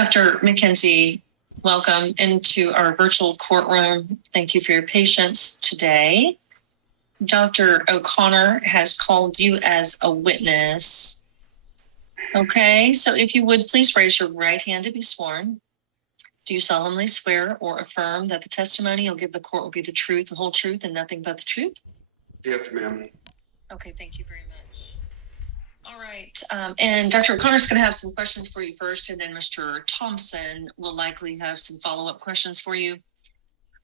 Dr. McKenzie, welcome into our virtual courtroom. Thank you for your patience today. Dr. O'Connor has called you as a witness. Okay, so if you would please raise your right hand to be sworn. Do you solemnly swear or affirm that the testimony you'll give the court will be the truth, the whole truth, and nothing but the truth? Yes, ma'am. Okay, thank you very much. All right, and Dr. O'Connor's going to have some questions for you first, and then Mr. Thompson will likely have some follow-up questions for you.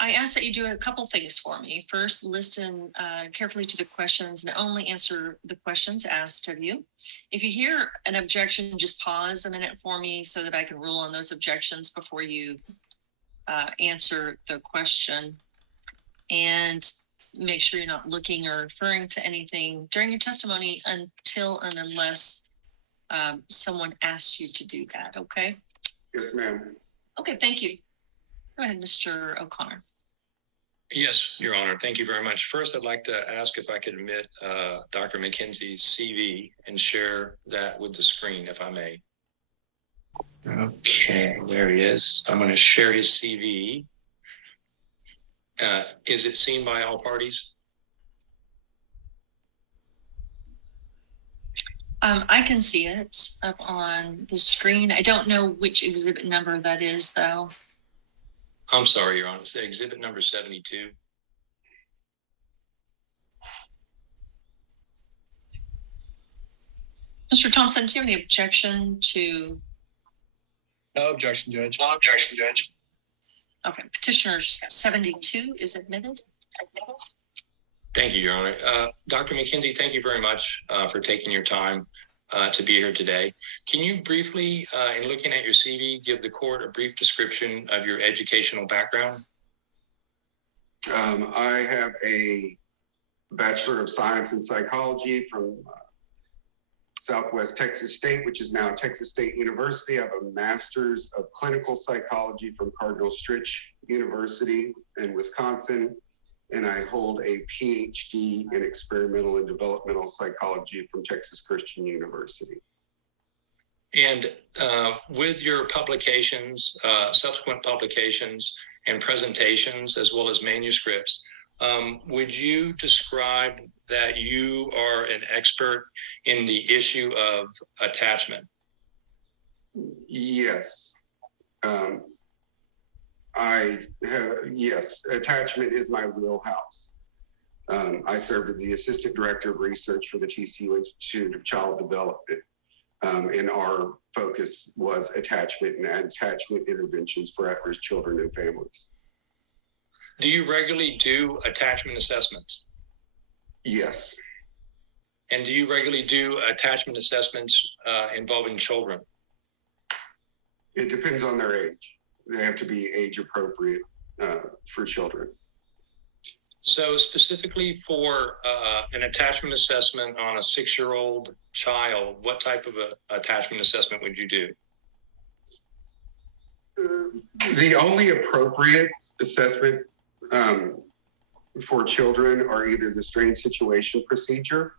I ask that you do a couple things for me. First, listen carefully to the questions and only answer the questions asked of you. If you hear an objection, just pause a minute for me so that I can rule on those objections before you answer the question. And make sure you're not looking or referring to anything during your testimony until and unless someone asks you to do that, okay? Yes, ma'am. Okay, thank you. Go ahead, Mr. O'Connor. Yes, Your Honor. Thank you very much. First, I'd like to ask if I could admit Dr. McKenzie's CV and share that with the screen, if I may. Okay, there he is. I'm going to share his CV. Is it seen by all parties? I can see it up on the screen. I don't know which exhibit number that is, though. I'm sorry, Your Honor. It's exhibit number 72. Mr. Thompson, do you have any objection to? No objection, Judge. No objection, Judge. Okay, petitioner 72 is admitted. Thank you, Your Honor. Dr. McKenzie, thank you very much for taking your time to be here today. Can you briefly, in looking at your CV, give the court a brief description of your educational background? I have a Bachelor of Science in Psychology from Southwest Texas State, which is now Texas State University. I have a Master's of Clinical Psychology from Cardinal Stritch University in Wisconsin. And I hold a PhD in Experimental and Developmental Psychology from Texas Christian University. And with your publications, subsequent publications and presentations, as well as manuscripts, would you describe that you are an expert in the issue of attachment? Yes. Yes, attachment is my wheelhouse. I served as the Assistant Director of Research for the TCU Institute of Child Development, and our focus was attachment and attachment interventions for at-risk children and families. Do you regularly do attachment assessments? Yes. And do you regularly do attachment assessments involving children? It depends on their age. They have to be age appropriate for children. So specifically for an attachment assessment on a 6-year-old child, what type of a attachment assessment would you do? The only appropriate assessment for children are either the strain situation procedure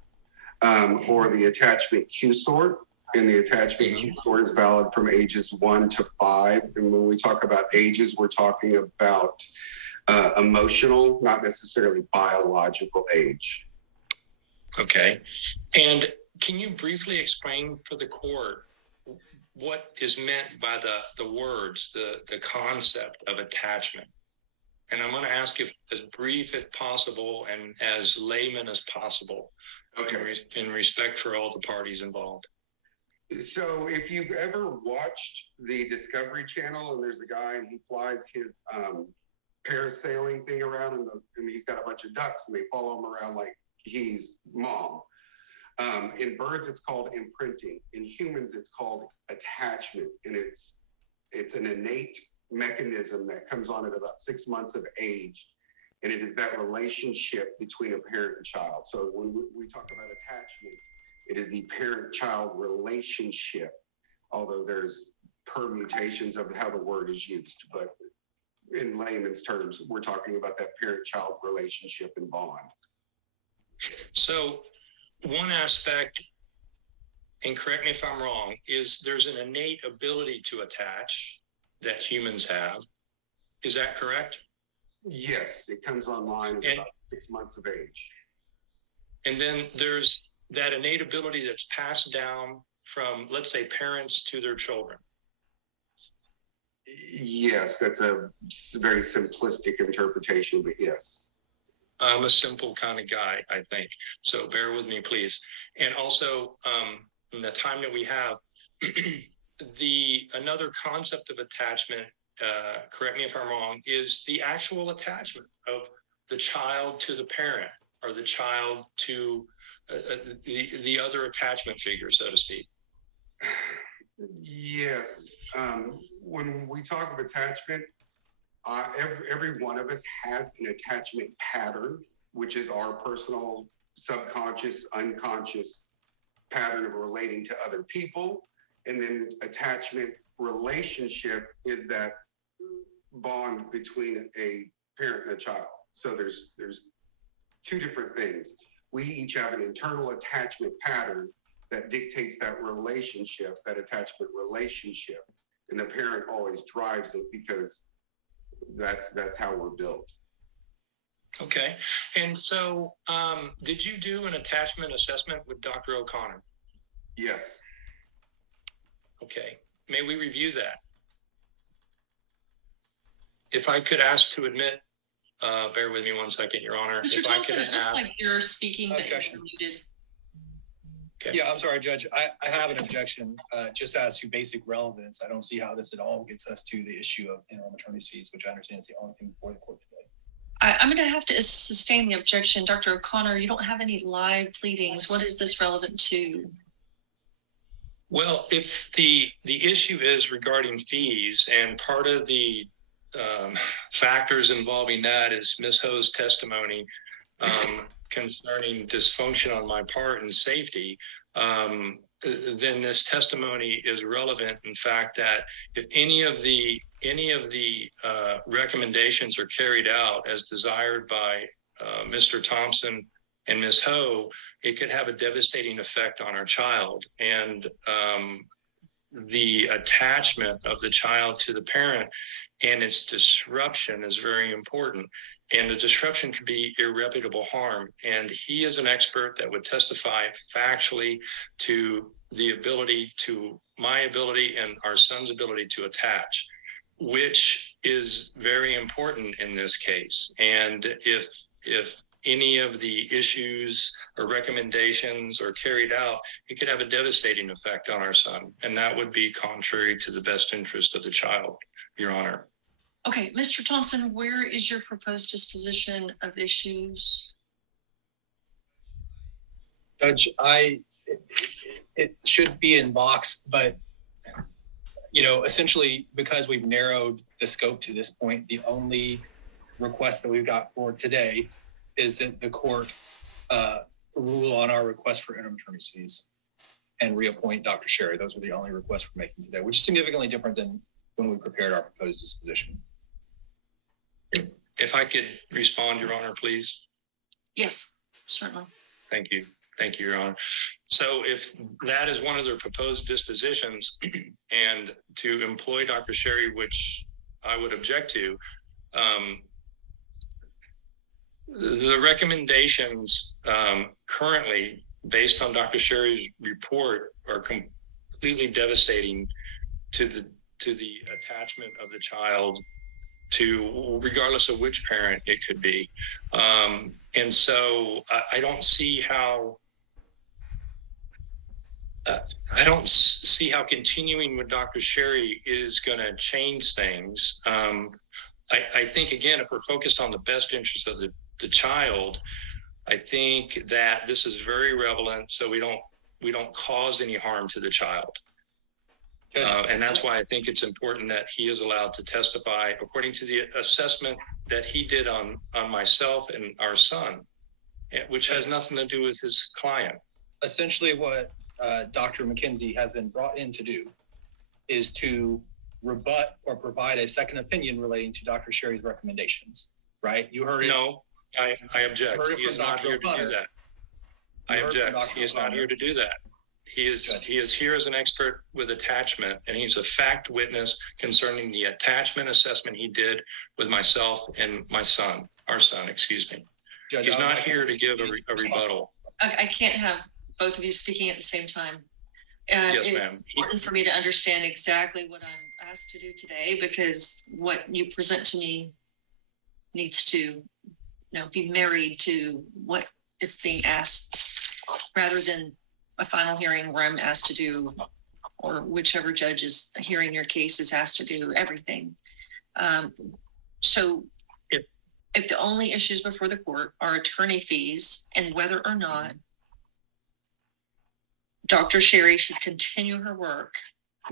or the attachment Q-sort. And the attachment Q-sort is valid from ages 1 to 5. And when we talk about ages, we're talking about emotional, not necessarily biological age. Okay. And can you briefly explain for the court what is meant by the words, the concept of attachment? And I'm going to ask you as brief as possible and as layman as possible, okay, in respect for all the parties involved. So if you've ever watched the Discovery Channel and there's a guy and he flies his parasailing thing around and he's got a bunch of ducks and they follow him around like he's mom. In birds, it's called imprinting. In humans, it's called attachment. And it's an innate mechanism that comes on at about 6 months of age. And it is that relationship between a parent and child. So when we talk about attachment, it is the parent-child relationship, although there's permutations of how the word is used. But in layman's terms, we're talking about that parent-child relationship and bond. So one aspect and correct me if I'm wrong, is there's an innate ability to attach that humans have. Is that correct? Yes, it comes online at about 6 months of age. And then there's that innate ability that's passed down from, let's say, parents to their children. Yes, that's a very simplistic interpretation, but yes. I'm a simple kind of guy, I think. So bear with me, please. And also, in the time that we have, another concept of attachment, correct me if I'm wrong, is the actual attachment of the child to the parent, or the child to the other attachment figure, so to speak. Yes. When we talk of attachment, every one of us has an attachment pattern, which is our personal subconscious, unconscious pattern of relating to other people. And then attachment relationship is that bond between a parent and a child. So there's two different things. We each have an internal attachment pattern that dictates that relationship, that attachment relationship. And the parent always drives it because that's how we're built. Okay. And so did you do an attachment assessment with Dr. O'Connor? Yes. Okay. May we review that? If I could ask to admit, bear with me 1 second, Your Honor. Mr. If Thompson, I it could looks ask, like you're speaking, but you're Objection. muted. okay. Yeah, I'm sorry, Judge. I have an objection, just as to basic relevance. I don't see how this at all gets us to the issue of interim attorney's fees, which I understand is the only thing before the court today. I'm going to have to sustain the objection. Dr. O'Connor, you don't have any live pleadings. What is this relevant to? Well, if the issue is regarding fees, and part of the factors involving that is Ms. Ho's testimony concerning dysfunction on my part and safety, then this testimony is relevant. In fact, that if any of the recommendations are carried out as desired by Mr. Thompson and Ms. Ho, it could have a devastating effect on our child. And the attachment of the child to the parent and its disruption is very important. And the disruption could be irreparable harm. And he is an expert that would testify factually to the ability, to my ability and our son's ability to attach, which is very important in this case. And if any of the issues or recommendations are carried out, it could have a devastating effect on our son. And that would be contrary to the best interest of the child, Your Honor. Okay, Mr. Thompson, where is your proposed disposition of issues? Judge, it should be in box, but essentially because we've narrowed the scope to this point, the only request that we've got for today is that the court rule on our request for interim attorney's fees and reappoint Dr. Sherry. Those are the only requests we're making today, which is significantly different than when we prepared our proposed disposition. If I could respond, Your Honor, please. Yes, certainly. Thank you. Thank you, Your Honor. So if that is one of their proposed dispositions and to employ Dr. Sherry, which I would object to, the recommendations currently based on Dr. Sherry's report are completely devastating to the attachment of the child to, regardless of which parent it could be. And so I don't see how continuing with Dr. Sherry is going to change things. I think, again, if we're focused on the best interest of the child, I think that this is very relevant, so we don't cause any harm to the child. And that's why I think it's important that he is allowed to testify according to the assessment that he did on myself and our son, which has nothing to do with his client. Essentially what Dr. McKenzie has been brought in to do is to rebut or provide a second opinion relating to Dr. Sherry's recommendations, right? You heard it. No, I object. He is not here to do that. I object. He is not here to do that. He is here as an expert with attachment, and he's a fact witness concerning the attachment assessment he did with myself and my son, our son, excuse me. Judge, He's I would not like here to give a rebuttal. I can't have both of you speaking at the same time. Yes, It's ma'am. important for me to understand exactly what I'm asked to do today, because what you present to me needs to, be married to what is being asked, rather than a final hearing where I'm asked to do, or whichever judge is hearing your case is asked to do everything. So if the only issues before the court are attorney fees and whether or not Dr. Sherry should continue her work,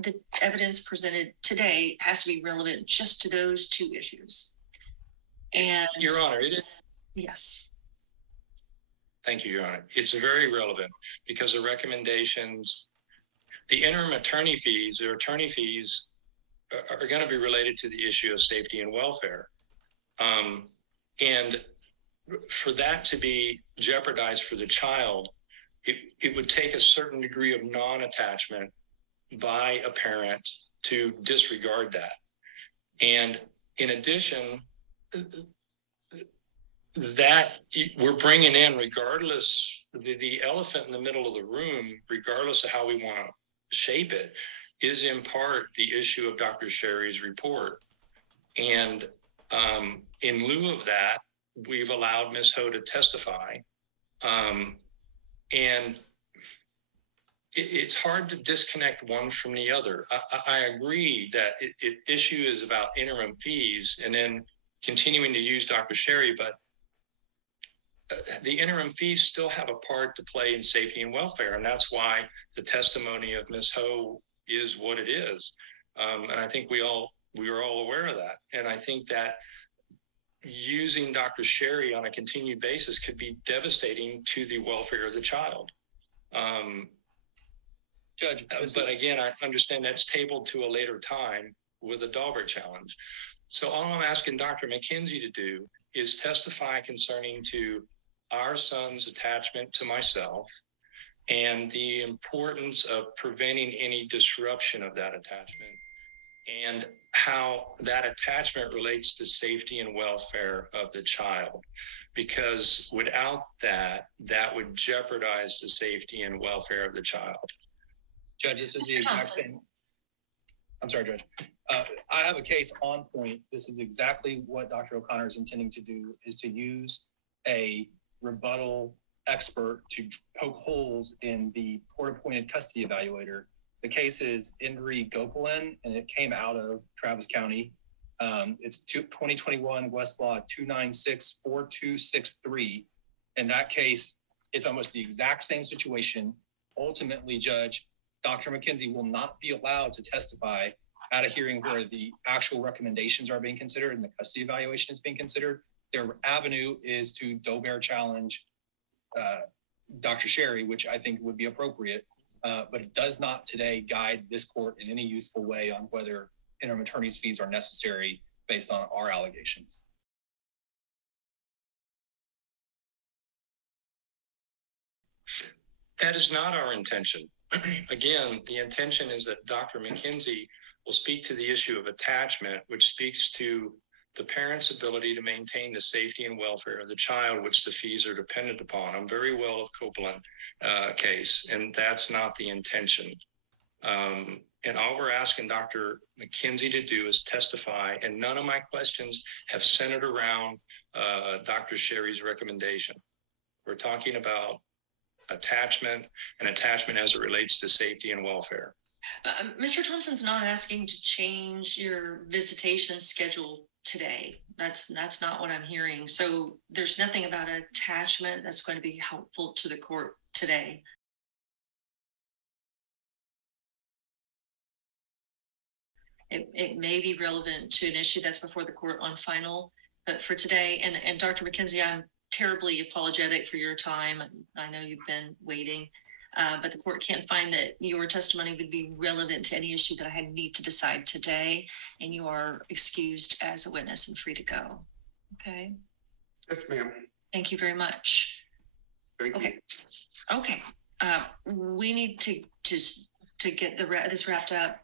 the evidence presented today has to be relevant just to those two issues. And Your Honor, it is. Yes. Thank you, Your Honor. It's very relevant because the recommendations, the interim attorney fees or attorney fees are going to be related to the issue of safety and welfare. And for that to be jeopardized for the child, it would take a certain degree of non-attachment by a parent to disregard that. And in addition, that we're bringing in, regardless, the elephant in the middle of the room, regardless of how we want to shape it, is in part the issue of Dr. Sherry's report. And in lieu of that, we've allowed Ms. Ho to testify. And it's hard to disconnect one from the other. I agree that issue is about interim fees and then continuing to use Dr. Sherry, but the interim fees still have a part to play in safety and welfare. And that's why the testimony of Ms. Ho is what it is. And I think we were all aware of that. And I think that using Dr. Sherry on a continued basis could be devastating to the welfare of the child. Judge, but again, I understand that's tabled to a later time with a Daubert challenge. So all I'm asking Dr. McKenzie to do is testify concerning to our son's attachment to myself and the importance of preventing any disruption of that attachment and how that attachment relates to safety and welfare of the child. Because without that, that would jeopardize the safety and welfare of the child. Judge, this is the exact same. I'm sorry, Judge. I have a case on point. This is exactly what Dr. O'Connor is intending to do, is to use a rebuttal expert to poke holes in the court-appointed custody evaluator. The case is Indri Gopalan, and it came out of Travis County. It's 2021 Westlaw 2964263. In that case, it's almost the exact same situation. Ultimately, Judge, Dr. McKenzie will not be allowed to testify at a hearing where the actual recommendations are being considered and the custody evaluation is being considered. Their avenue is to Daubert challenge Dr. Sherry, which I think would be appropriate, but it does not today guide this court in any useful way on whether interim attorney's fees are necessary based on our allegations. That is not our intention. Again, the intention is that Dr. McKenzie will speak to the issue of attachment, which speaks to the parent's ability to maintain the safety and welfare of the child, which the fees are dependent upon. I'm very well of Copeland case, and that's not the intention. And all we're asking Dr. McKenzie to do is testify, and none of my questions have centered around Dr. Sherry's recommendation. We're talking about attachment and attachment as it relates to safety and welfare. Mr. Thompson's not asking to change your visitation schedule today. That's not what I'm hearing. So there's nothing about attachment that's going to be helpful to the court today. It may be relevant to an issue that's before the court on final, but for today, and Dr. McKenzie, I'm terribly apologetic for your time. I know you've been waiting, but the court can't find that your testimony would be relevant to any issue that I need to decide today, and you are excused as a witness and free to go. Okay. Yes, ma'am. Thank you very much. Thank you. Okay. we need to just to get this wrapped up.